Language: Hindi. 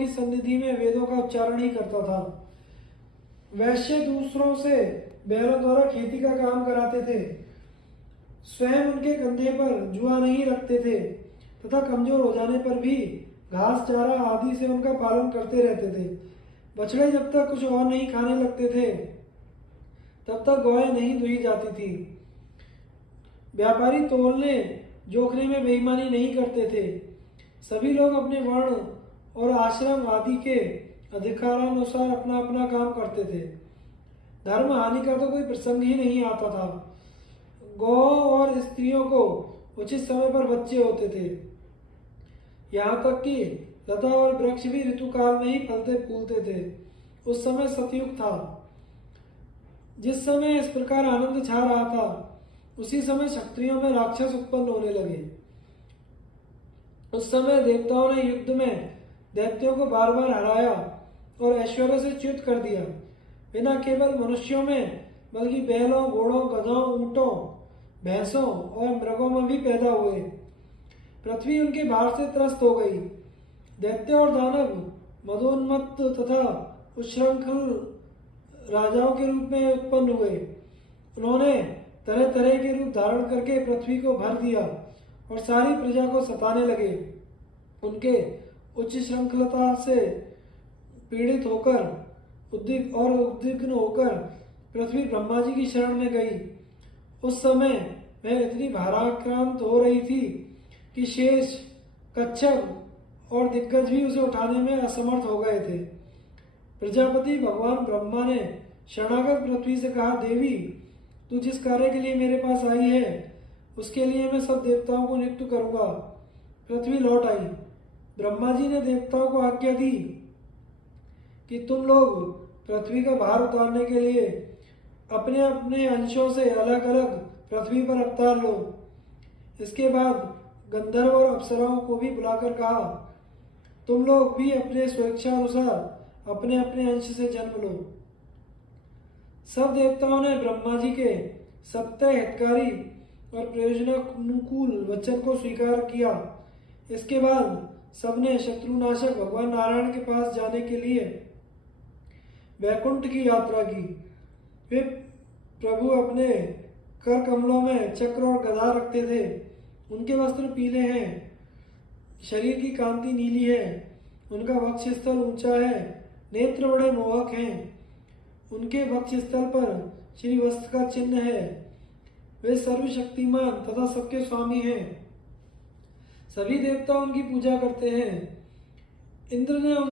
की सन्निधि में वेदों का उच्चारण ही करता था। वैश्य दूसरों से बैलों द्वारा खेती का काम कराते थे, स्वयं उनके कंधे पर जुआ नहीं रखते थे तथा कमजोर हो जाने पर भी घास चारा आदि से उनका पालन करते रहते थे। बछड़े जब तक कुछ और नहीं खाने लगते थे तब तक गौएं नहीं दुही जाती थी। व्यापारी तोलने जोखने में बेईमानी नहीं करते थे। सभी लोग अपने वर्ण और आश्रम आदि के अधिकारानुसार अपना अपना काम करते थे। धर्म हानि का तो कोई प्रसंग ही नहीं आता था। गौओं और स्त्रियों को उचित समय पर बच्चे होते थे। यहाँ तक कि लता और वृक्ष भी ऋतुकाल में ही फलते फूलते थे। उस समय सतयुग था। जिस समय इस प्रकार आनंद छा रहा था उसी समय क्षत्रियों में राक्षस उत्पन्न होने लगे। उस समय देवताओं ने युद्ध में दैत्यों को बार बार हराया और ऐश्वर्य से च्युत कर दिया। बिना केवल मनुष्यों में बल्कि बैलों, घोड़ों, गधों, ऊंटों, भैंसों और मृगों में भी पैदा हुए। पृथ्वी उनके भार से त्रस्त हो गई। दैत्य और दानव मदोन्मत्त तथा उच्छृंखल राजाओं के रूप में उत्पन्न हुए। उन्होंने तरह तरह के रूप धारण करके पृथ्वी को भर दिया और सारी प्रजा को सताने लगे। उनके उच्च श्रृंखलता से पीड़ित होकर उद्विग्न होकर पृथ्वी ब्रह्मा जी की शरण में गई। उस समय वह इतनी भाराक्रांत हो रही थी कि शेष, कच्छप और दिग्गज भी उसे उठाने में असमर्थ हो गए थे। प्रजापति भगवान ब्रह्मा ने शरणागत पृथ्वी से कहा, देवी, तू जिस कार्य के लिए मेरे पास आई है उसके लिए मैं सब देवताओं को नियुक्त करूंगा। पृथ्वी लौट आई। ब्रह्मा जी ने देवताओं को आज्ञा दी कि तुम लोग पृथ्वी का भार उतारने के लिए अपने अपने अंशों से अलग अलग पृथ्वी पर अवतार लो। इसके बाद गंधर्व और अप्सराओं को भी बुलाकर कहा, तुम लोग भी अपने स्वेच्छानुसार अपने अपने अंश से जन्म लो। सब देवताओं ने ब्रह्मा जी के सत्य, हितकारी और प्रयोजनानुकूल वचन को स्वीकार किया। इसके बाद सबने शत्रुनाशक भगवान नारायण के पास जाने के लिए वैकुंठ की यात्रा की। वे प्रभु अपने कर कमलों में चक्र और गदा रखते थे। उनके वस्त्र पीले हैं, शरीर की कांति नीली है, उनका वक्षस्थल ऊंचा है, नेत्र बड़े मोहक हैं, उनके वक्षस्थल पर श्रीवस्त्र का चिन्ह है। वे सर्वशक्तिमान तथा सबके स्वामी हैं। सभी देवता उनकी पूजा करते हैं। इंद्र ने